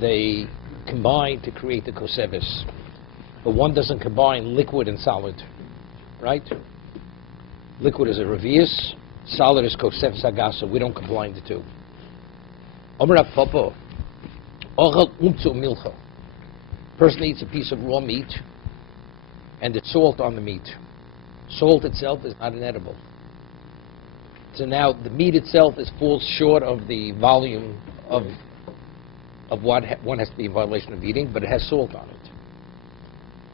they combine to create the kosevis. But one doesn't combine liquid and solid, right? Liquid is a revius, solid is kosevis agasa. We don't combine the two. Omer Papa, ochel umzu milcha. Person eats a piece of raw meat, and it's salt on the meat. Salt itself is not inedible. So now the meat itself falls short of the volume of what one has to be in violation of eating, but it has salt on it.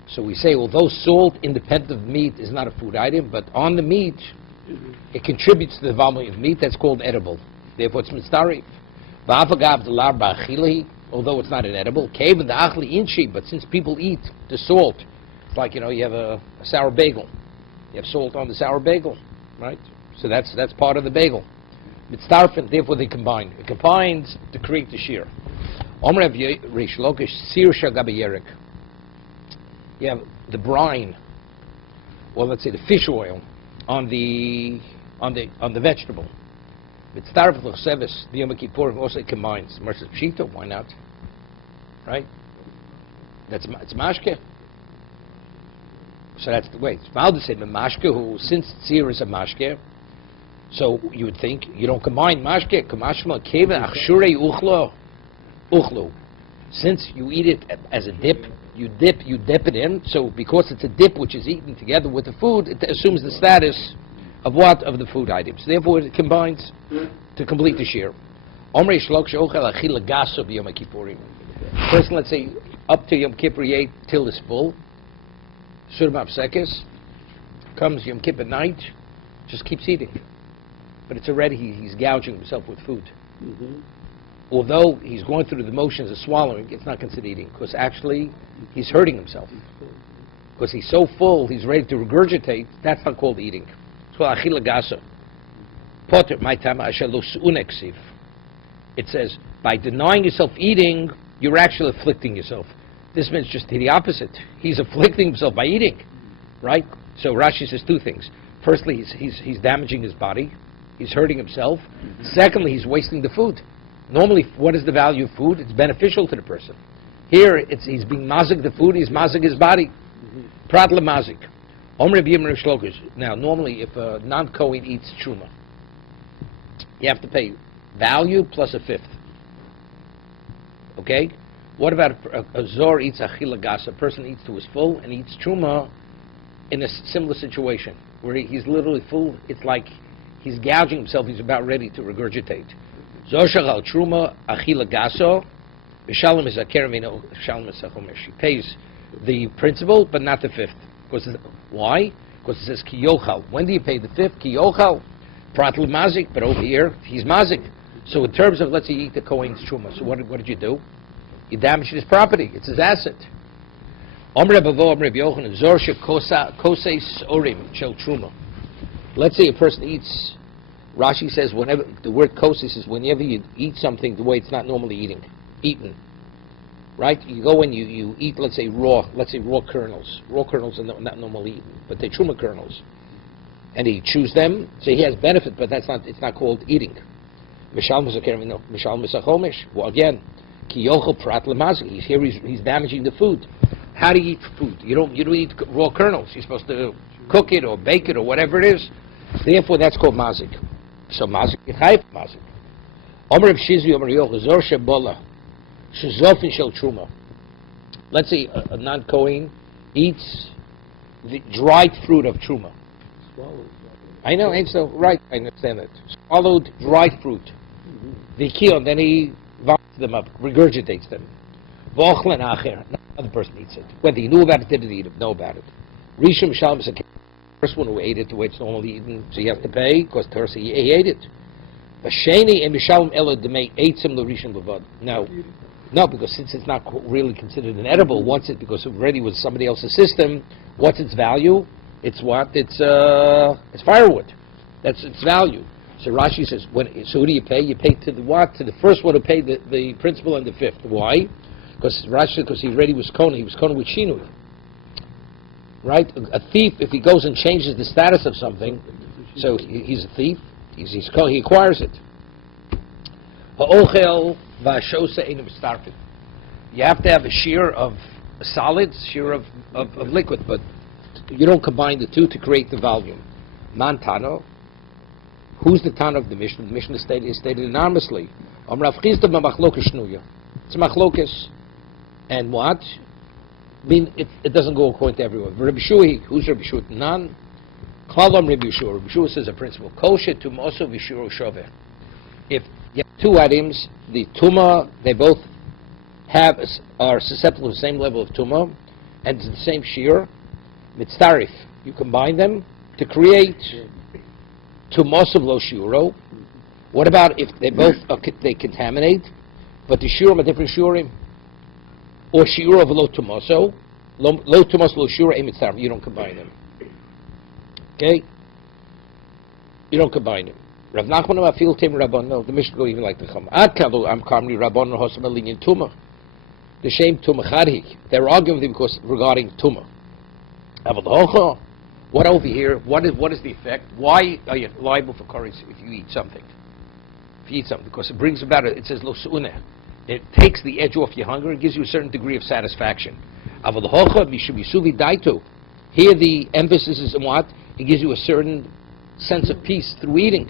So we say, although salt independent of meat is not a food item, but on the meat, it contributes to the volume of meat. That's called edible. Therefore, it's mitzdarif. Although it's not inedible, but since people eat the salt, it's like, you have a sour bagel. You have salt on the sour bagel, right? So that's part of the bagel. Mitzdarfen, therefore they combine. It combines to create the shear. You have the brine, or let's say the fish oil, on the vegetable. Mitzdarfen l'chseves, the Yom Kippur also combines. Merces pshita, why not? Right? It's mashke. So that's the way. It's valid to say mashke, who since tzir is a mashke, so you would think you don't combine mashke, kamashma keva achshure uchlo. Since you eat it as a dip, you dip it in. So because it's a dip which is eaten together with the food, it assumes the status of what? Of the food items. Therefore, it combines to complete the shear. Person, let's say, up to Yom Kippur, he ate till it's full. Surmab sekes, comes Yom Kippur night, just keeps eating. But it's already, he's gouging himself with food. Mm-hmm. Although he's going through the motions of swallowing, it's not considered eating, because actually he's hurting himself. Because he's so full, he's ready to regurgitate. That's not called eating. It's called achila gasa. Potter, my time, it says, by denying yourself eating, you're actually afflicting yourself. This means just the opposite. He's afflicting himself by eating, right? So Rashi says two things. Firstly, he's damaging his body. He's hurting himself. Mm-hmm. Secondly, he's wasting the food. Normally, what is the value of food? It's beneficial to the person. Here, he's being mazik the food. He's mazik his body. Pratla mazik. Now, normally, if a non-Kohen eats truma, you have to pay value plus a fifth. Okay? What about a zor eats achila gas? A person eats to his full and eats truma in a similar situation where he's literally full. It's like he's gouging himself. He's about ready to regurgitate. Zor shachal truma achila gaso v'shalom is a keramino shalom is a chomesh. He pays the principal but not the fifth. Why? Because it says ki yochal. When do you pay the fifth? Ki yochal pratl mazik. But over here he's mazik. So in terms of, let's say you eat the Kohen's truma. So what did you do? You damaged his property. It's his asset. Let's say a person eats, Rashi says, whenever, the word koses is whenever you eat something the way it's not normally eaten. Right? You go and you eat, let's say raw kernels. Raw kernels are not normally eaten, but they're truma kernels. And he chews them, so he has benefit, but it's not called eating. Well, again, he's damaging the food. How do you eat food? You don't eat raw kernels. You're supposed to cook it or bake it or whatever it is. Therefore, that's called mazik. So mazik, chayv mazik. Let's say a non-Kohen eats the dried fruit of truma. I know, ain't so right. I understand that. Swallowed dried fruit. The kion, then he vomits them up, regurgitates them. Another person eats it. Whether he knew about it, didn't know about it. Rishon Shalom is the first one who ate it the way it's normally eaten, so he has to pay because he ate it. Vasheni and Mishalom Elo Demei ate some Rishon Levad. No, because since it's not really considered an edible, because it already was somebody else's system, what's its value? It's what? It's firewood. That's its value. So Rashi says, so who do you pay? You pay to the what? To the first one who paid the principal and the fifth. Why? Because Rashi says, because he already was Kona. He was Kona with Shinui. Right? A thief, if he goes and changes the status of something, so he's a thief. He acquires it. You have to have a shear of solids, shear of liquid, but you don't combine the two to create the volume. Man Tano. Who's the Tano of the Mishnah? The Mishnah is stated enormously. It's a machlokes. And what? I mean, it doesn't go according to everyone. Rabbi Shui, who's Rabbi Shui? None. Klalam Rabbi Shui. Rabbi Shui says a principle. Kosher tumoso v'shiro shove. If you have two items, the tuma, they both are susceptible to the same level of tuma, and it's the same shear, mitzarif. You combine them to create tumoso lo shiro. What about if they both they contaminate, but the shurim are different shurim? Or shiur of lo tumoso, lo tumoso lo shura emitzar. You don't combine them. Okay? You don't combine them. Rav Nachman afil tem rabban. No, the Mishnah go even like the Chum. Ad kalu am kamri rabban hosam alinyan tuma. The shame tuma chadhi. They're arguing with him because regarding tuma. What over here? What is the effect? Why are you liable for curries if you eat something? If you eat something, because it brings about it says lo su'uneh. It takes the edge off your hunger. It gives you a certain degree of satisfaction. Here the emphasis is on what? It gives you a certain sense of peace through eating.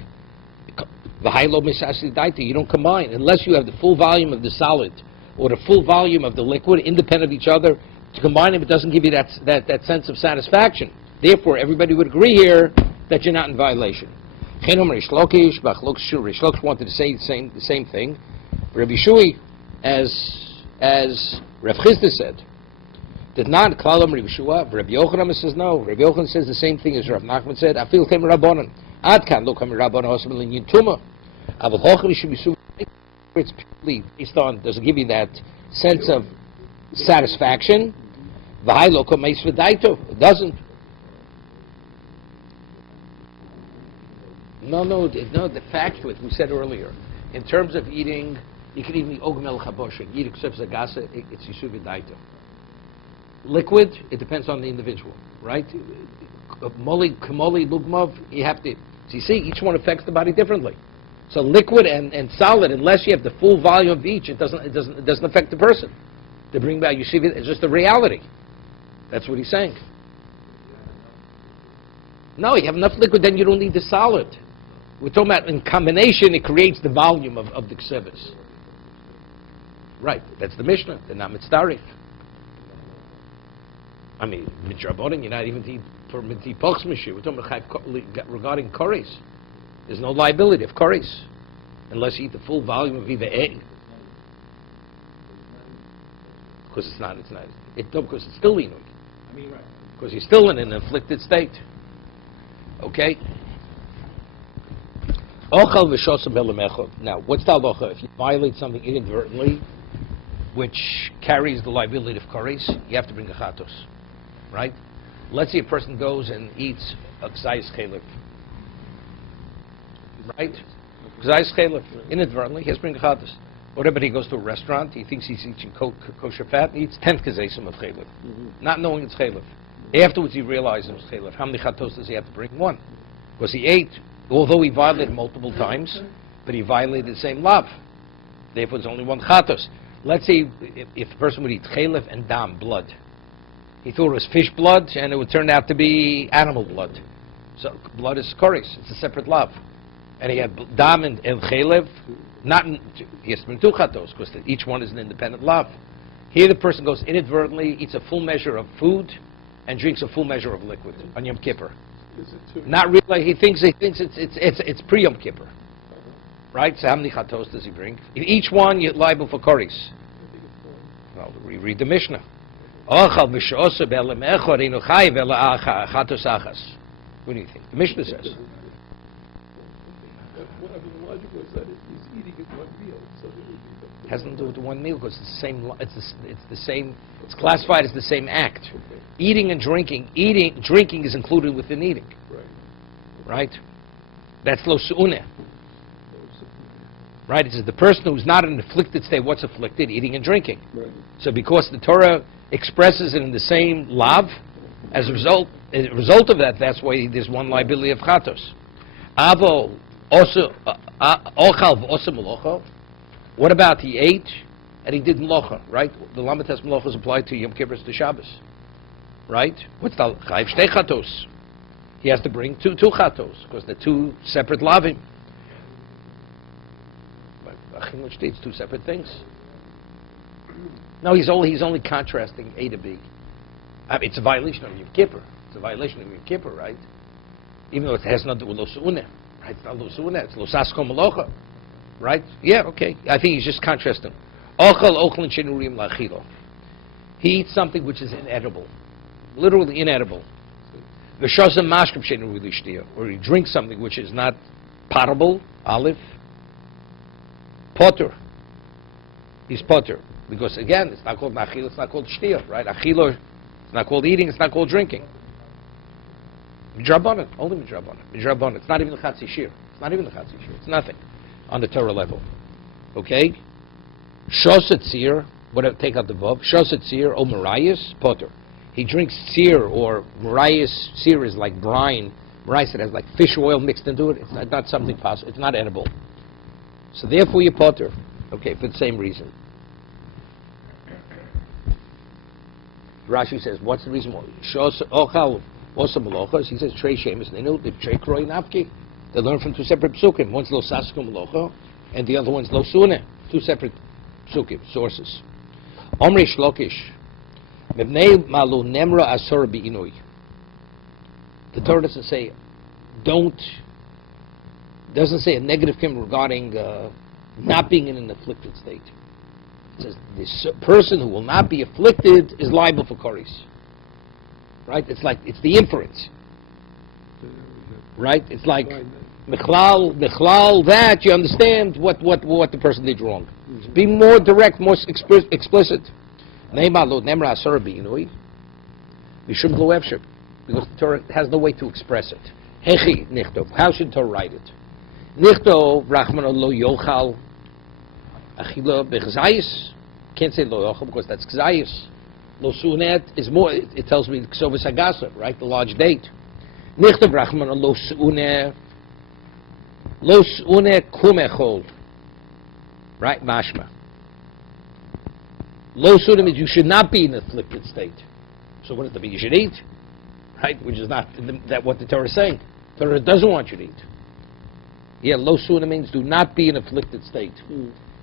You don't combine. Unless you have the full volume of the solid or the full volume of the liquid, independent of each other, to combine them, it doesn't give you that sense of satisfaction. Therefore, everybody would agree here that you're not in violation. Rish Lakish wanted to say the same thing. Rabbi Shui, as Rav Chisda said, did not klalam Rabbi Shua. Rabbi Yochanan says no. Rabbi Yochanan says the same thing as Rav Nachman said. I feel tem rabbanon. Ad kan lo kam rabbanon hosam linyin tuma. Avol hocham should be so. It's purely based on, does it give you that sense of satisfaction? V'hai lo kam meis v'daito. It doesn't. No. The fact with we said earlier, in terms of eating. You can eat the ogmel chaboshin. Eat except zagasa, it's yisuv daito. Liquid, it depends on the individual, right? Kamoli lugmov, you have to. So you see, each one affects the body differently. So liquid and solid, unless you have the full volume of each, it doesn't affect the person. To bring back yisuv, it's just a reality. That's what he's saying. No, you have enough liquid, then you don't need the solid. We're talking about in combination, it creates the volume of the ksevas. Right, that's the Mishnah. They're not mitzdarif. I mean, mitzrabonin, you're not even to eat for mitzipochs mishu. We're talking about regarding curries. There's no liability of curries unless you eat the full volume of either egg. Because it's not. Because it's still inuk. I mean, right. Because you're still in an afflicted state. Okay. Now, what's the halacha? If you violate something inadvertently, which carries the liability of curries, you have to bring a chatos, right? Let's say a person goes and eats a gzayis chalif, right? Gzayis chalif, inadvertently, he has to bring a chatos. Or if he goes to a restaurant, he thinks he's eating kosher fat, and he eats 10 kazaysim of chalif, not knowing it's chalif. Afterwards, he realizes it's chalif. How many chatos does he have to bring? One. Because he ate, although he violated multiple times, but he violated the same lav. Therefore, there's only one chatos. Let's say if a person would eat chalif and dam, blood. He thought it was fish blood, and it would turn out to be animal blood. So blood is koris. It's a separate lav. And he had dam and chalif, he has to bring two chatos, because each one is an independent lav. Here the person goes inadvertently, eats a full measure of food, and drinks a full measure of liquid on Yom Kippur. Not really. He thinks it's pre-Yom Kippur. Right? So how many chatos does he bring? In each one, you're liable for koris. Well, we read the Mishnah. What do you think? The Mishnah says. Well, I mean, the logic was that he's eating in one meal, so it would be It hasn't to do with the one meal because it's the same. It's the same. It's classified as the same act. Okay. Eating and drinking. Drinking is included within eating. Right. That's lo su'uneh. Right? It says the person who's not in an afflicted state, what's afflicted? Eating and drinking. Right. So because the Torah expresses it in the same lav, as a result of that, that's why there's one liability of chatos. Avo also ochal v'osa melocho. What about he ate and he did Mlocha, right? The Lamates Mlocha is applied to Yom Kippur to Shabbos, right? What's the Chayiv Shtei Chatos? He has to bring two Chatos, because they're two separate Lavim. But Achim it's two separate things. No, he's only contrasting A to B. I mean, it's a violation of Yom Kippur. It's a violation of Yom Kippur, right? Even though it has nothing to do with Lo Su'uneh, right? It's not Lo Su'uneh, it's Lo Sasko Malocha, right? Yeah, okay. I think he's just contrasting. Ochel Ochlin Shenurim Lachilo. He eats something which is inedible, literally inedible. V'shosem Mashkim Shenurim Lishtia, or he drinks something which is not potable, Aleph. Potter. He's Potter. Because again, it's not called Nachil, it's not called Shtia, right? Achilo, it's not called eating, it's not called drinking. Midrabanan, only Midrabanan. Midrabanan. It's not even the Chatzi Shir. It's not even the Chatzi Shir. It's nothing on the Torah level. Okay? Shoset Tzir, whatever, take out the Vav. Shoset Tzir, or Marias, Potter. He drinks Tzir, or Marias, Tzir is like brine. Marias, it has like fish oil mixed into it. It's not something possible. It's not edible. So therefore you're Potter. Okay, for the same reason. Rashi says, what's the reason why? Ochal also Malochas. He says, Trei Shemus Ninu, the Trei Kroi Nafki. They learn from two separate psukim. One's Lo Sasku Malocha, and the other one's Lo Suneh. Two separate psukim, sources. Omri Shlokish. Mebnei Malu Nemra Asor Bi'inui. The Torah doesn't say, doesn't say a negative thing regarding not being in an afflicted state. It says this person who will not be afflicted is liable for koris. Right? It's the inference. Right? It's like mechlal that you understand what the person did wrong. Be more direct, more explicit. Because the Torah has no way to express it. Hechi nichtov. How should Torah write it? Nichtov rachmano lo yochal achila bechzayis. Can't say lo yochal because that's kzayis. Lo sunet is more. It tells me ksovas hagasa, right? The large date. Nichtov rachmano lo sunet. Lo sunet kumechol. Right, mashma. Lo sunet means you should not be in an afflicted state. So what does it mean? You should eat, right? Which is not that what the Torah is saying. The Torah doesn't want you to eat. Yeah, lo sunet means do not be in an afflicted state.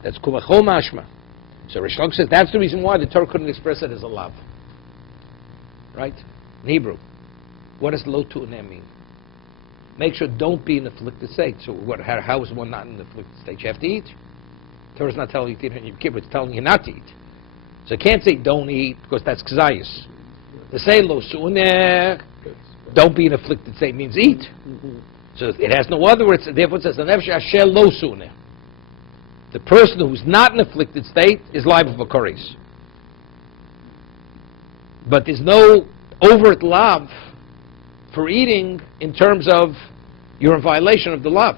That's kumechol mashma. So Rish Lakish says that's the reason why the Torah couldn't express it as a lav. Right? In Hebrew. What does lo tu'neh mean? Make sure don't be in an afflicted state. So how is one not in an afflicted state? You have to eat. The Torah's not telling you to eat on Yom Kippur, it's telling you not to eat. So you can't say don't eat because that's kzayis. To say lo su'neh, don't be in an afflicted state means eat. So it has no other words. Therefore it says the nefesh asher lo su'neh. The person who's not in an afflicted state is liable for koris. But there's no overt lav for eating in terms of you're in violation of the lav.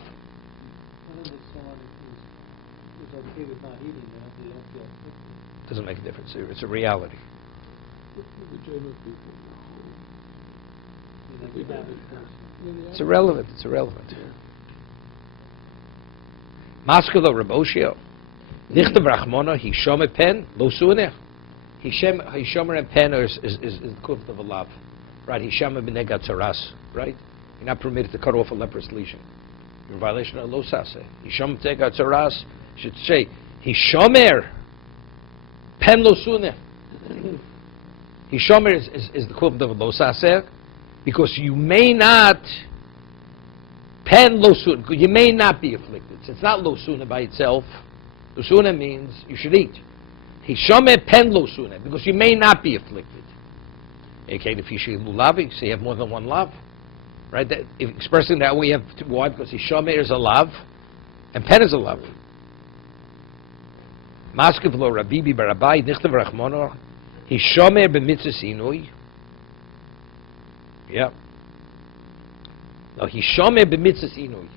Doesn't make a difference. It's a reality. It's irrelevant. It's irrelevant. Maskelo Raboshio. Nichtav Rachmona, Hishome pen, lo su'neh. Hishomer and pen is the equivalent of a lav. Right? Hishomer b'negat tzaras. Right? You're not permitted to cut off a leprous lesion. You're in violation of lo saseh. Hishomer b'negat tzaras should say, Hishomer pen lo su'neh. Hishomer is the equivalent of a lo saseh because you may not pen lo su'neh. You may not be afflicted. So it's not lo su'neh by itself. Lo su'neh means you should eat. Hishomer pen lo su'neh because you may not be afflicted. Okay, if you should lavi, so you have more than one lav, right? If expressing that way, you have why? Because Hishomer is a lav, and pen is a lav. Maskiv lo Rabibi barabai nichtav rachmono Hishomer b'mitzvah inui. Yeah. Now Hishomer b'mitzvah inui.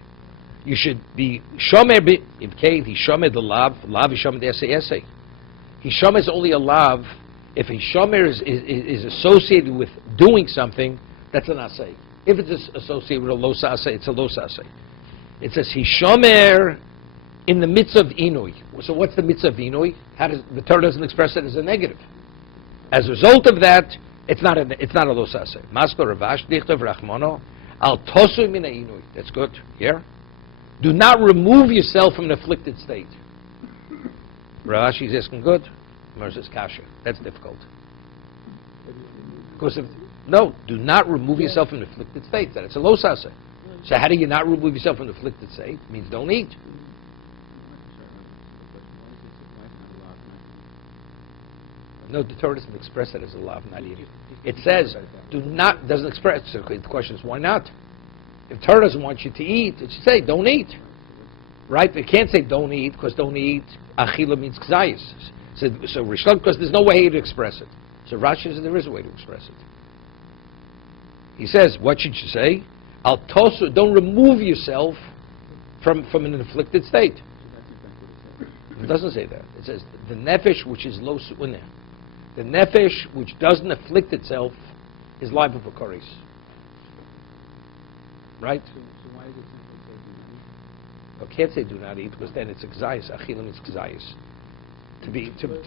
You should be shomer b'imkein Hishomer the lav Hishomer the essay. Hishomer is only a lav if Hishomer is associated with doing something. That's an asay. If it's associated with a lo saseh, it's a lo saseh. It says Hishomer in the mitzvah of inui. So what's the mitzvah of inui? The Torah doesn't express it as a negative. As a result of that, it's not a lo saseh. Maskor Ravash dichtav rachmano al tosui min inui. That's good. Here, do not remove yourself from an afflicted state. Ravash is asking good. Mer says kasha. That's difficult. Because do not remove yourself from an afflicted state. That it's a lo saseh. So how do you not remove yourself from an afflicted state? It means don't eat. No, the Torah doesn't express it as a law of not eating. It says, doesn't express it. So the question is, why not? If Torah doesn't want you to eat, it should say, don't eat. Right? It can't say don't eat, because don't eat, achila means kzayis. So Rishon, because there's no way to express it. So Rashi says there is a way to express it. He says, what should you say? Al tosu, don't remove yourself from an afflicted state. It doesn't say that. It says, the nefesh, which is lo su'uneh. The nefesh, which doesn't afflict itself, is liable for koris. Right? So why is it simply say do not eat? I can't say do not eat, because then it's kzayis. Achila means kzayis.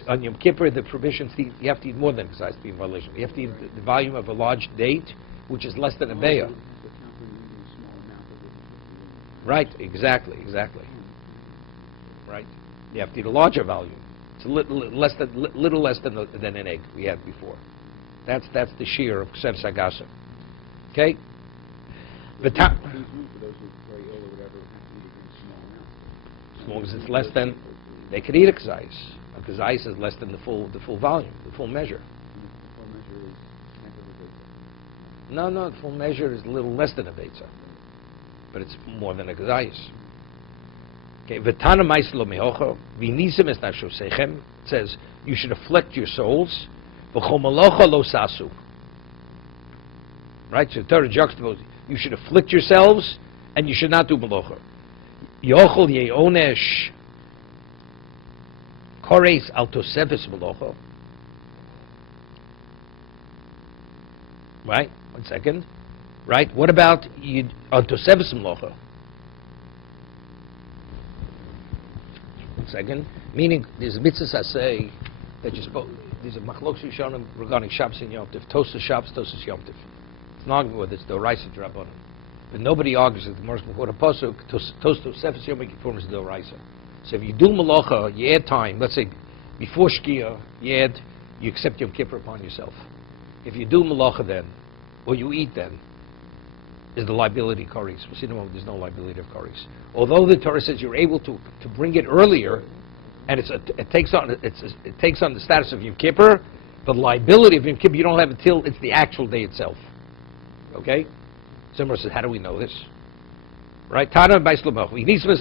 On Yom Kippur, the provisions, you have to eat more than kzayis to be in violation. You have to eat the volume of a large date, which is less than a beya. Right, exactly. Right. You have to eat a larger volume. It's a little less than an egg we had before. That's the shear of Ksev Sagasa. Okay? For those who are very ill or whatever, have to eat it in small amounts. As long as it's less than, they could eat a kzayis. A kzayis is less than the full volume, the full measure. The full measure is half of a bit. No, the full measure is a little less than a beitza, but it's more than a kzayis. Okay, v'tana ma'islo mehocho v'nisim es nafshosechem. It says you should afflict your souls. V'chol malocha lo sasu. Right, so Torah juxtaposed. You should afflict yourselves, and you should not do malocha. Yochel ye'onesh kores al tosefes malocha. Right, 1 second. Right, what about al tosefes malocha? 1 second. Meaning, there's mitzvahs I say that you're supposed. These are machlokes Rishonim regarding Shabbos and Yom Tov. Tosas Shabbos, Tosas Yom Tov. It's not arguing whether it's the Oraisa Drabanan. But nobody argues that the Gemara can quote a pasuk. Tosas Sefes Yom Kippur is the Oraisa. So if you do malacha, you add time. Let's say before Shkia, you accept Yom Kippur upon yourself. If you do malacha then, or you eat then, is the liability karis. We'll see in a moment. There's no liability of karis. Although the Torah says you're able to bring it earlier, and it takes on the status of Yom Kippur, the liability of Yom Kippur you don't have until it's the actual day itself. Okay? Someone says, how do we know this? Right? Tana by Slomach. We need some lo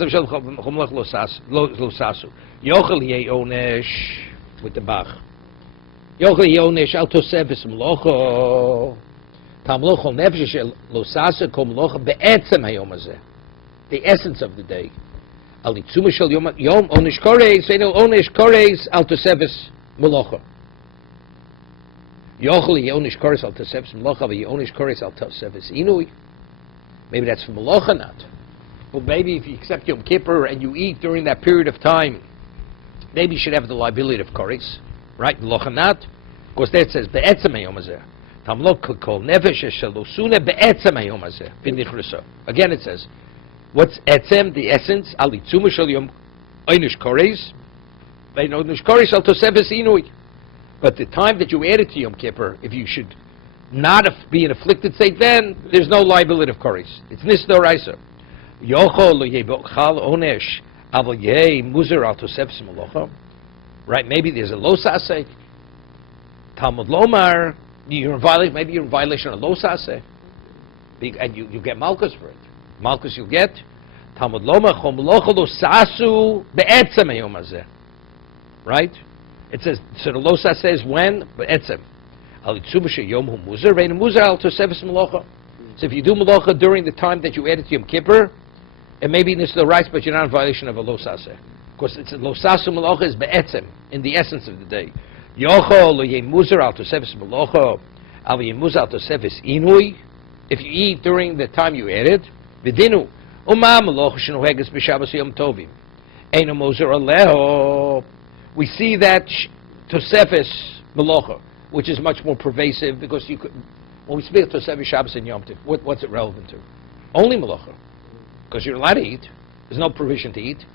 sasu. Yochel ye'onesh with the bach. Yochel ye'onesh al tosefes mlocho. Tamlocho nefesh lo sasu kom mlocha be'etzem hayom hazeh. The essence of the day. Al nitzuma shel yom onesh koreis ve'nel onesh koreis al tosefes mlocha. Yochel ye'onesh koreis al tosefes mlocha ve'ye'onesh koreis al tosefes inui. Maybe that's for mlocha not. But maybe if you accept Yom Kippur and you eat during that period of time, maybe you should have the liability of koris, right? Mlocha not. Because there it says be'etzem hayom hazeh. Tamlok kol nefesh shelosune be'etzem hayom hazeh v'nichruso. Again it says, what's etzem, the essence? Alitzuma shel yom einish koreis, ve'einish koreis al tosefes inui. But the time that you added to Yom Kippur, if you should not be in afflicted state, then there's no liability of koris. It's nisdo raisa. Yochol yebochal onesh aval yeh muzer al tosefes malocha. Right? Maybe there's a lo saseh. Talmud lomar. You're in violation. Maybe you're in violation of lo saseh, and you get malchus for it. Malchus you get. Talmud lomar chol malocha lo sasu be'etzem hayom hazeh. Right? It says so. The lo saseh is when be'etzem. Al yitzuma sheyom hu muzer ve'in muzer al tosefes malocha. So if you do malacha during the time that you added to Yom Kippur, and maybe this is the rights, but you're not in violation of a lo saseh. Because it's a lo sasu malacha is be'etzem, in the essence of the day. Yochol lo yemuzer al tosefes malacha, al yemuzer al tosefes inui. If you eat during the time you added, v'dinu umam malacha shenoheges b'Shabbos yom tovim. Eino Moser Aleho. We see that Tosefes Melacha, which is much more pervasive, because you could, when we speak of Tosefes Shabbos and Yom Tov, what's it relevant to? Only Melacha, because you're allowed to eat. There's no provision to eat.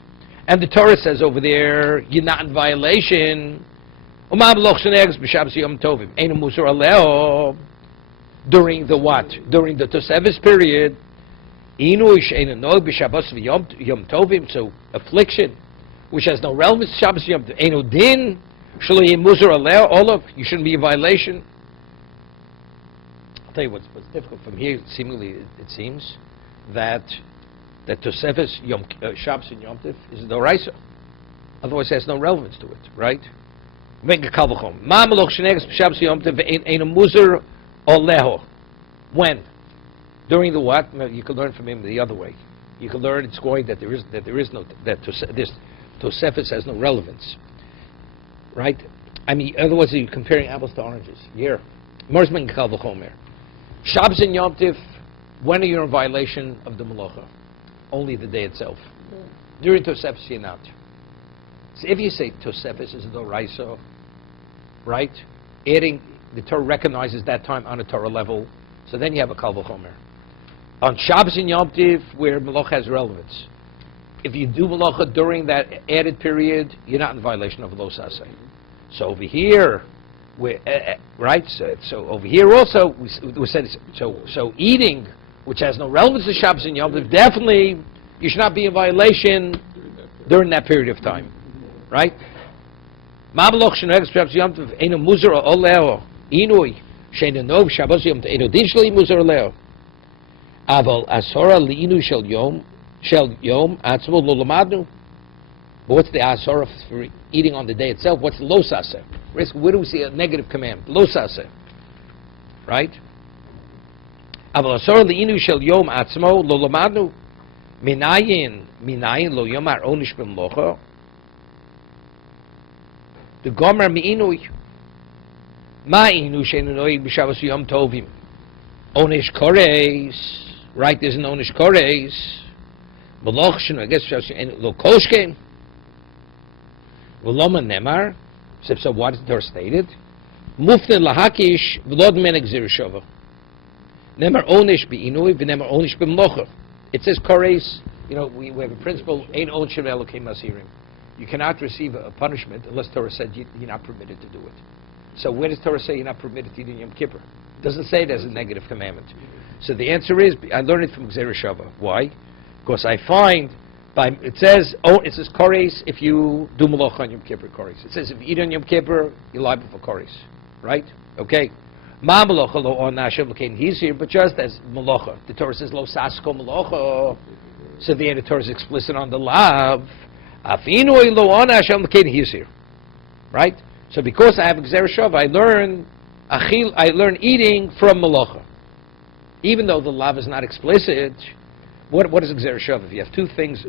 And the Torah says over there, you're not in violation. During the what? During the Tosefes period. So affliction, which has no relevance to Shabbos Yom Tov. Eino din, you shouldn't be in violation. I'll tell you what's difficult from here. Seemingly, it seems that Tosefes Shabbos and Yom Tov is the Oraisa. Otherwise, it has no relevance to it, right? When? During the what? You can learn from him the other way. You can learn it's going that this Tosefes has no relevance, right? I mean, otherwise you're comparing apples to oranges. Here, Shabbos and Yom Tov. When are you in violation of the Melacha? Only the day itself. During Tosefes, you're not. So if you say Tosefes is the Raisa, right? Adding, the Torah recognizes that time on a Torah level, so then you have a Kal V'chomer. On Shabbos and Yom Tov, where Melacha has relevance, if you do Melacha during that added period, you're not in violation of Lo Saseh. So over here, right? So over here also, we said, so eating, which has no relevance to Shabbos and Yom Tov, definitely you should not be in violation during that period of time, right? But what's the asora for eating on the day itself? What's lo saseh? Where do we see a negative command? Lo saseh, right? Aval asora liinu shel yom atzmo lo lamadnu minayin lo yomar onish b'mlocha. The gomer miinui ma inu she'enoi b'shavos yom tovim onish koreis. Right? There's an onish koreis. Maloch shenu I guess lo koshkem. V'loma nemar. So what is the Torah stated? Mufne lahakish v'lod menek zirishova. Nemar onish bi'inui v'nemar onish b'mlocha. It says koreis. You know, we have a principle. Ein on shem elokim asirim. You cannot receive a punishment unless Torah said you're not permitted to do it. So where does Torah say you're not permitted to eat in Yom Kippur? It doesn't say it as a negative commandment. So the answer is, I learned it from Gzeira Shava. Why? Because I find, it says koreis if you do Melacha on Yom Kippur, koreis. It says if you eat on Yom Kippur, you're liable for koreis. Right? Okay. Ma Melacha lo on Hashem l'kein. He's here, but just as Melacha. The Torah says lo sasko Melacha. So the Torah is explicit on the lav. Afinoi lo on Hashem l'kein. He's here. Right? So because I have Gzeira Shava, I learn eating from Melacha. Even though the lav is not explicit, what is Gzeira Shava? If you have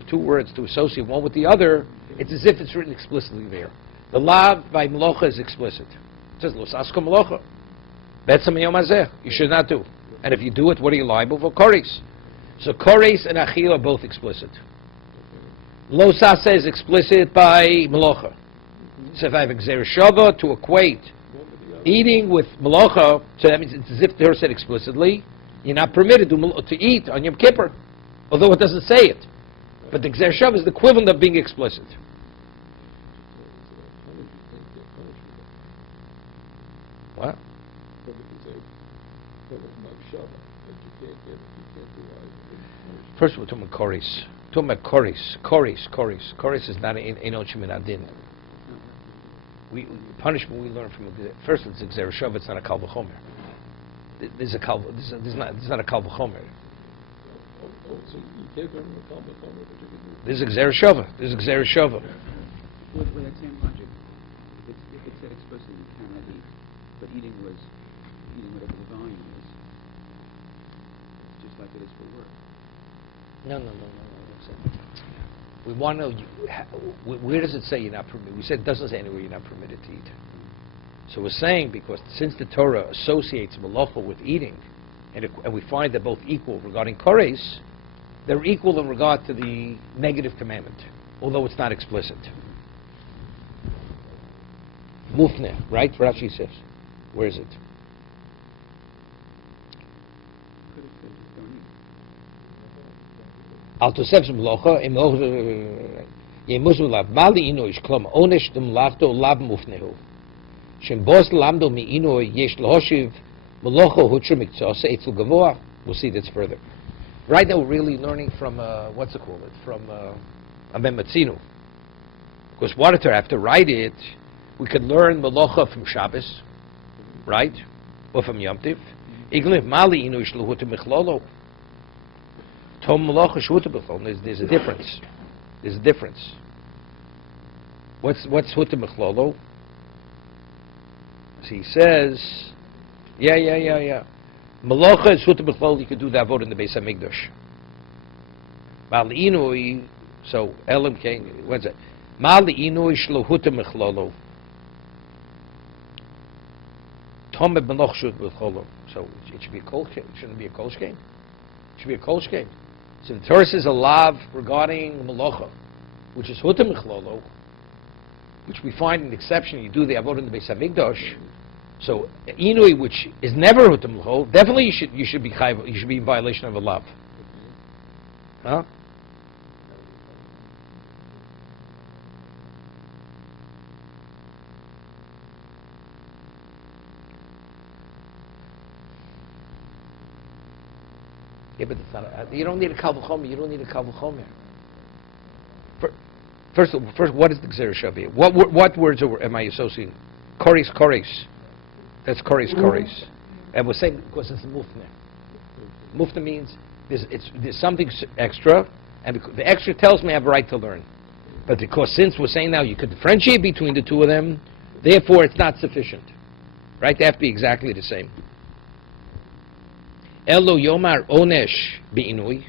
two words to associate one with the other, it's as if it's written explicitly there. The lav by Melacha is explicit. It says, Lo sasko Melacha. Betzam yom hazeh. You should not do. And if you do it, what are you liable for? Koreis. So koreis and achil are both explicit. Lo saseh is explicit by Melacha. So if I have Gzeira Shava to equate eating with Melacha, so that means it's as if the Torah said explicitly, you're not permitted to eat on Yom Kippur, although it doesn't say it. But the Gzeira Shava is the equivalent of being explicit. What? First we're talking about koris. Talking about koris. Koris is not an Einoch min adin. Punishment we learn from first it's a Gzeira Shava, it's not a Kal V'chomer. There's not a Kal V'chomer. This is a Gzeira Shava. With that same logic, if it said explicitly you cannot eat, but eating whatever the volume is, it's just like it is for work. No. We want to know, where does it say you're not permitted? We said it doesn't say anywhere you're not permitted to eat. So we're saying, because since the Torah associates Melacha with eating, and we find they're both equal regarding koreis, they're equal in regard to the negative commandment. although it's not explicit. Mufne, right? Rashi says. Where is it? Al tosefs mlocha im yemus lav mali ino ish klom onesh dem lachto lav mufnehu. Shem bos lamdo mi ino yesh lohoshiv mlocha hutru miktzos etzel gavoa. We'll see this further. Right now, we're really learning from what's it called? From Amen Matzinu. Because what to have to write it, we could learn malocha from Shabbos, right, or from Yom Tiv. Iglif mali inu ishluhutu michlolo. Tom malocha shluhutu michlolo. There's a difference. There's a difference. What's hutu michlolo? So he says, yeah. Malocha is hutu michlolo. You could do that vote in the Beis Hamikdash. Mal inui. So Elam came. What's that? Mal inui shluhutu michlolo. So it should be a kol shkein. Shouldn't it be a kol shkein? It should be a kol shkein. So the Torah says a lav regarding malocha, which is hutam michlolo, which we find an exception. You do the avod in the Beis Hamikdash. So inui, which is never hutam michlolo, definitely you should be chayv, you should be in violation of a lav. Huh? Yeah, but it's not. You don't need a kal v'chomer. You don't need a kal v'chomer. First, what is the gzera shavia? What words am I associating? Koris. That's koris. And we're saying because it's mufne. Mufne means there's something extra, and the extra tells me I have a right to learn. But because since we're saying now you could differentiate between the two of them, therefore it's not sufficient. Right? They have to be exactly the same. Elo Yomar Onesh Be'inui.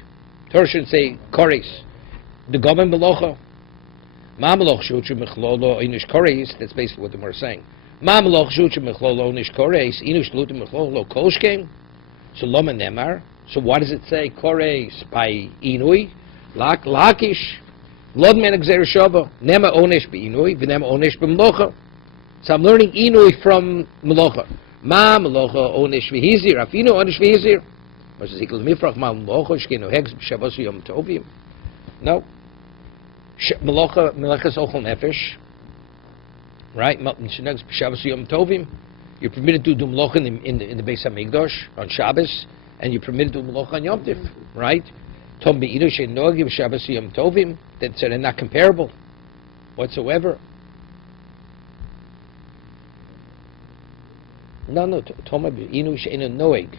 Torah should say Koris. The Gomen Melocha. Ma Meloch Shuchu Mechlolo Inish Koris. That's basically what the Gemara is saying. Ma Meloch Shuchu Mechlolo Inish Koris. Inish Lutu Mechlolo Koshkem. So Loma Nemar. So what does it say? Koris by Inui. Lakish. Lod Men Exer Shava. Nema Onesh Be'inui. V'nema Onesh Be'melocha. So I'm learning Inui from Melocha. Ma Melocha Onesh V'hizir. Afinu Onesh V'hizir. No. Meleches ochel nefesh. Right? You're permitted to do melacha in the Beis Hamikdash on Shabbos, and you're permitted to do melacha on Yom Tiv. Right? Tom be'idu she'noagim Shabbos Yom Tovim. That they're not comparable whatsoever. No. Tom be'idu she'enu noeg.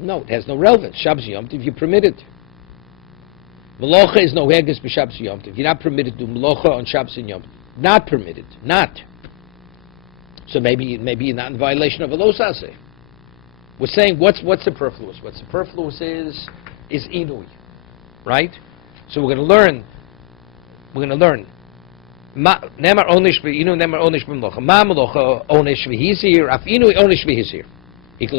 No, it has no relevance. Shabbos Yom Tiv, you're permitted. Melacha is no heges b'Shabbos Yom Tiv. You're not permitted to do melacha on Shabbos and Yom Tiv. Not permitted. Not. So maybe you're not in violation of a lo saseh. We're saying what's superfluous. What's superfluous is inui, right? So we're going to learn. Nemar onish v'inu nemar onish b'melacha. Ma melacha onish v'hizir. Af inui onish v'hizir. That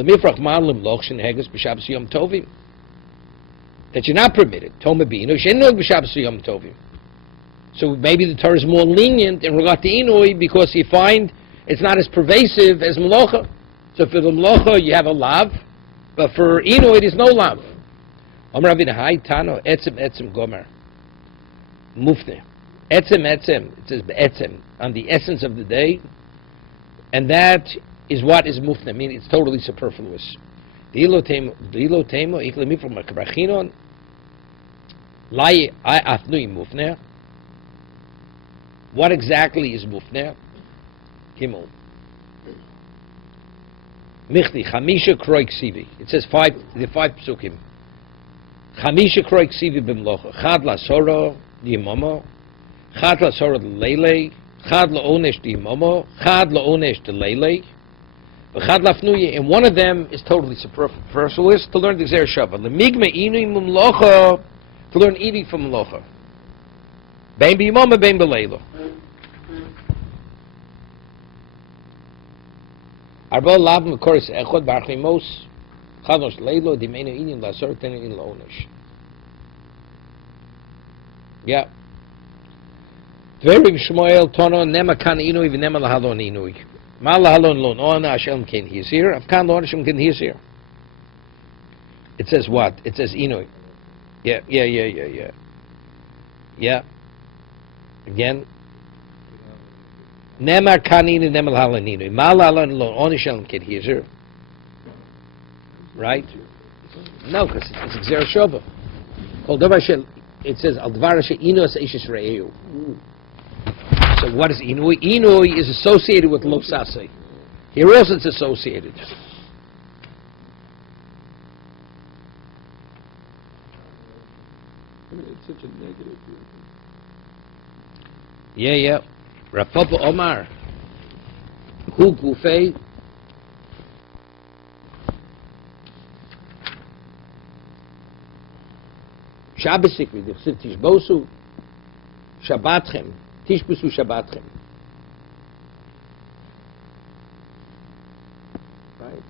you're not permitted. So maybe the Torah is more lenient in regard to Inui because you find it's not as pervasive as Melacha. So for the Melacha you have a lav, but for Inui it is no lav. Etzem gomer. Mufne. Etzem. It says etzem, on the essence of the day, and that is what is mufne. I mean, it's totally superfluous. What exactly is mufne? Gimel. Michti chamisha kroi ksivi. It says the five psukim. Chamisha kroi ksivi b'mlocha. Chad la soro di'imomo. Chad la soro d'leilei. Chad la onesh di'imomo. Chad la onesh d'leilei. And one of them is totally superfluous, to learn the Gzer Shava. Lemigme inu mumlocha, to learn Idi from Mlocha. Bein b'yimoma, bein b'leilo. Arba lav m'koris echod barchimos, chadosh leilo, dimenu inin lasor tenu in laonish. Yeah. Dverim Shmuel Tono Nema Kan Inui V'Nema Lahalon Inui. Ma Lahalon Lon Ona Hashem Ken Hisir. Avkan Lon Hashem Ken Hisir. It says what? It says Inui. Yeah. Yeah. Again. Nema Kan Inui Nema Lahalon Inui. Ma Lahalon Lon Ona Hashem Ken Hisir. Right? No, because it's Xer Shova. It says Al Dvar Inos Eishes Re'eu. So what is Inui? Inui is associated with Lo Sase. Here also it's associated. I mean, it's such a negative. Yeah. Rav Papa Omar. Hu Gufei. Shabbos Sikri. Dichsiv Tishbosu. Shabbatchem. Tishbusu Shabbatchem. Right?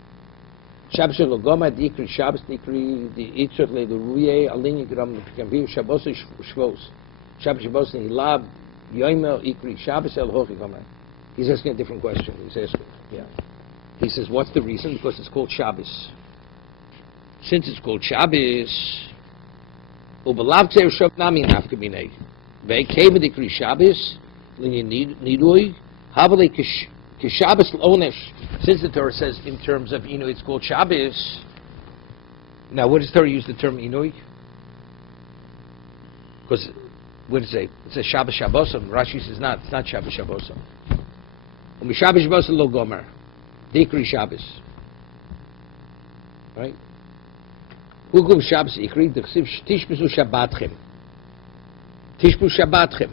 Shabbos Logoma, Dikri Shabbos, Dikri, the Itzot Le Ruye, Alini Gram, Kambir, Shabbos Shvos. Shabbos Shabbos Hilab, Yoimel, Ikri, Shabbos El Hochi Goma. He's asking a different question. He's asking, yeah. He says, what's the reason? Because it's called Shabbos. Since it's called Shabbos, Ubalav Tzer Shov Nami Nafkaminei. They came with the Kri Shabbos, Nidui, Havali Kishabbos Lonesh. Since the Torah says in terms of Inui, it's called Shabbos. Now, what does Torah use the term Inui? Because, what does it say? It says Shabbos Shabbosam. Rashi says not. It's not Shabbos Shabbosam. Shabbos Shabbosam lo gomer. Dikri Shabbos. Right? Hugum Shabbos Ikri, Tishbusu Shabbatchem. Tishbu Shabbatchem.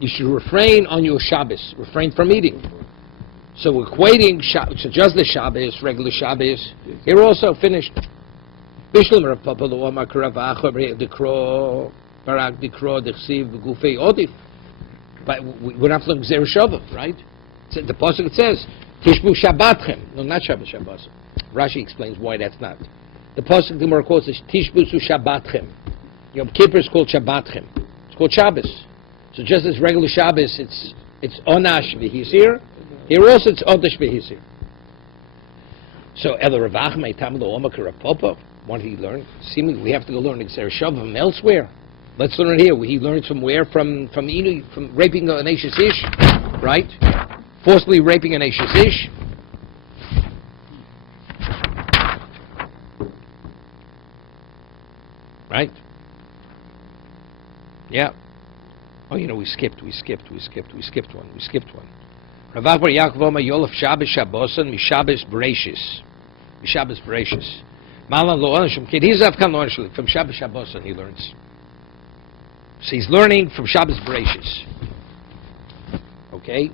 You should refrain on your Shabbos. Refrain from eating. So equating so just the Shabbos, regular Shabbos. Here also finished. Bishlam Rav Papa Lo Omar Karav Acha Dekro Barak Dekro Dechsiv Gufei Odif. But we're not looking Xer Shova, right? The pasuk it says Tishbu Shabbatchem. No, not Shabbos Shabbos. Rashi explains why that's not. The pasuk the Gemara quotes is Tishbu Shabbatchem. Yom Kippur is called Shabbatchem. Called Shabbos. So just as regular Shabbos, it's Onash V'Hisir. Here also it's Onash V'Hisir. So Ela Ravach Meitam Lo Omak Rav Papa. What did he learn? Seemingly we have to go learn Xer Shova from elsewhere. Let's learn it here. He learns from where? From Inu, from raping an Eishes Ish, right? Forcibly raping an Eishes Ish. Right? Yeah. Oh, we skipped one. Ravav Bar Yaakov Omer Yolaf Shabbos Shabbosan Mishabbos Bereishis. Mishabbos Bereishis. Malan Lo Onashim Kid. He's Avkan Lo Onashim. From Shabbos Shabbosan he learns. So he's learning from Shabbos Bereishis. Okay?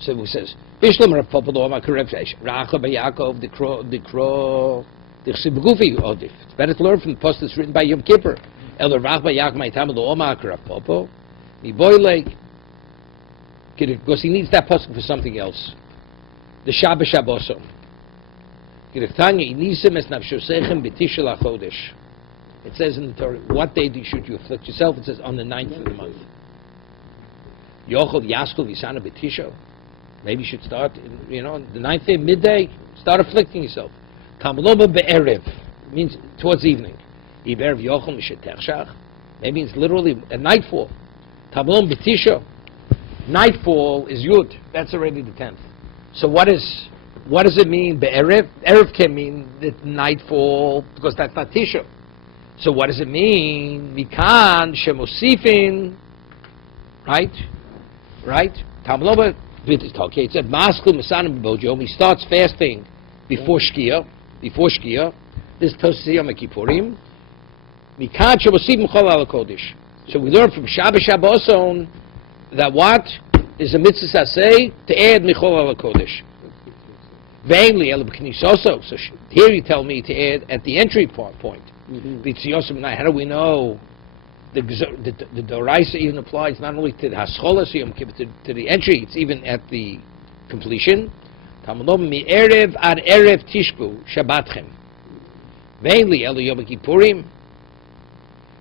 So he says, Bishlam Rav Papa Lo Omer Karev Racha Bar Yaakov Dikro Dichsiv Begufi Odif. It's better to learn from the post that's written by Yom Kippur. El Rav Bar Yaakov Meitam Lo Omer Rav Papa. Mi Boyle. Because he needs that pasuk for something else. The Shabbos Shabbosom. It says in the Torah, what day should you afflict yourself? It says on the 9th of the month. Yochel Yaskol Yisana B'Tisho. Maybe you should start, the 9th day, midday, start afflicting yourself. Tamloba Be'erev means towards evening. Iberev Yochel Mishetechshach. Maybe it's literally at nightfall. Tamlom B'Tisho. Nightfall is Yud. That's already the 10th. So what does it mean? Be'erev? Erev can mean that nightfall, because that's not Tisha. So what does it mean? Mikan shemosifin, right? Tamloba, okay, it said Maskul Masanim Bojom. He starts fasting before Shkia. This Tosei Yom Kippurim. Mikan shemosifin chol ala kodesh. So we learn from Shabbos Shabboson that what is a mitzvah saseh to add michol ala kodesh. Vainly el b'knisoso. So here you tell me to add at the entry point. How do we know the doraisa even applies not only to the hascholas Yom Kippur, to the entry? It's even at the completion. Tamodom mi erev ad erev tishbu shabbatchem. Vainly el Yom Kippurim.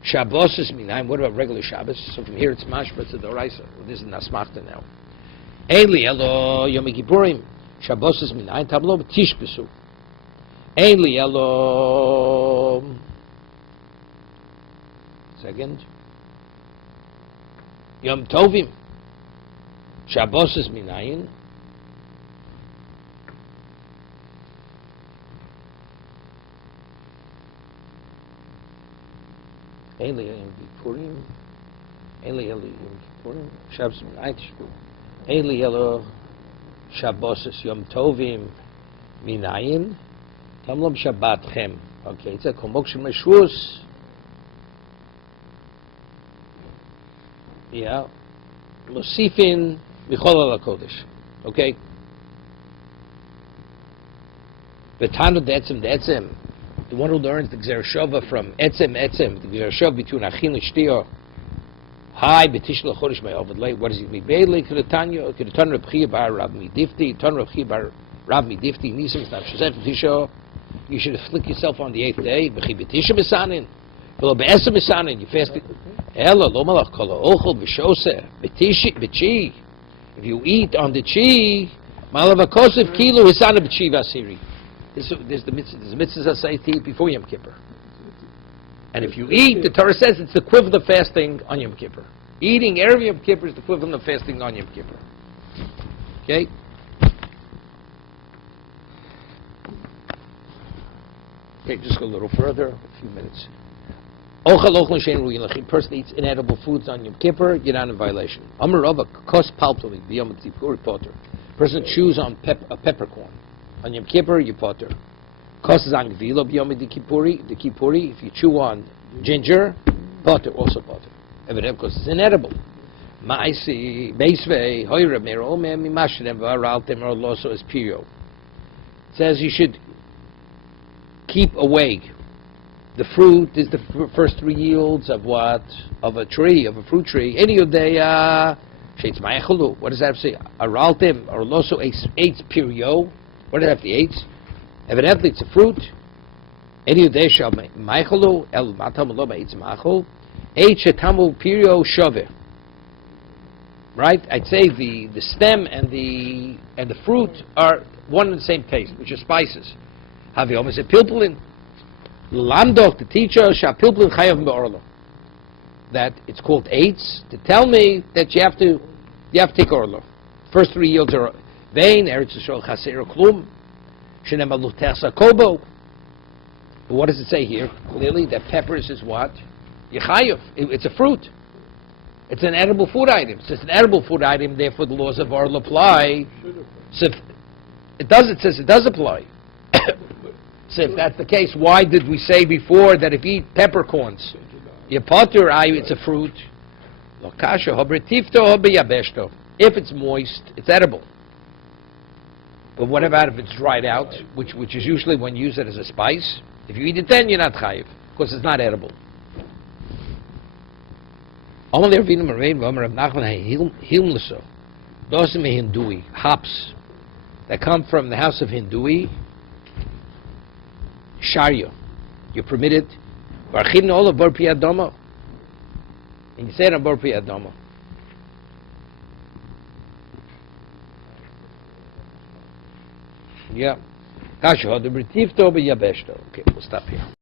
Shabbos is minayin. What about regular Shabbos? So from here it's mashma to the Oraisa. This is nasmachta now. Ein li elo Yom Kippurim. Shabbos is minayin. Tablo tishbesu. Ein li elo. Second. Yom Tovim. Shabbos is minayin. Eli Yom Kippurim, Eli Yom Kippurim, Shabbos Minayin, Eli Elo Shabbos Yom Tovim Minayin, Tamlom Shabbatchem. Okay, it's a Komokshim Meshus. Yeah, Losifin Michol Al Kodesh. Okay. V'tanu Detzem. The one who learns the Gzer Shova from Etzem, the Gzer Shova between Achin and Shtiyah. Hi, B'tish L'chodesh Me'ovad. What does it mean? Be'elei K'detanyo, K'detan Reb Chia Bar Rav Midifti, Ton Reb Chia Bar Rav Midifti, Nisim Snav Shazet V'tisho. You should afflict yourself on the 8th day. B'chi B'tisha B'sanin. V'lo B'esem B'sanin. You fasted. Ela, Lo Malach Kol Ha'ochel V'shoseh. B'chi. If you eat on the chi, Malav HaKosef Kilo Hisana B'chi V'asiri. There's the mitzvahs that say to eat before Yom Kippur. And if you eat, the Torah says it's the equivalent of fasting on Yom Kippur. Eating Erev Yom Kippur is the equivalent of fasting on Yom Kippur. Okay? Okay, just go a little further, a few minutes. A person eats inedible foods on Yom Kippur, you're not in violation. Person chews on a peppercorn. On Yom Kippur, you potter. Kosses on Gvilo b'Yom Kippuri, the Kippuri. If you chew on ginger, potter, also potter. Evidently, because it's inedible. Ma'isi beisvei hoyre mero mem mimashnem v'araltem or loso es pirio. It says you should keep away. The fruit is the first 3 yields of what? Of a tree, of a fruit tree. Any odeya sheitz ma'echulu. What does that say? Araltem or loso es pirio. What does it have the 8? Evidently, it's a fruit. Any of they shall maichalu el matam lo ma'itz machol. 8 shetamu pirio shove. Right? I'd say the stem and the fruit are one and the same taste, which are spices. Haviom is a pilpulin. Lamdoch, the teacher, shall pilpulin chayav be'orlo. That it's called 8s to tell me that you have to take orlo. First 3 yields are Vein, Eretz Yisrael Chaser Klum, Shenem Alutesa Kobo. But what does it say here? Clearly, that peppers is what? Yechayev. It's a fruit. It's an edible food item. So it's an edible food item, therefore the laws of Orl apply. So if it says it does apply. So if that's the case, why did we say before that if you eat peppercorns, you potter, it's a fruit? If it's moist, it's edible. But what about if it's dried out, which is usually when you use it as a spice? If you eat it then, you're not chayiv, because it's not edible. Hops that come from the house of Hindui, Sharya, you're permitted. And you say it on Bor Pi Adama. Yeah. Okay, we'll stop here.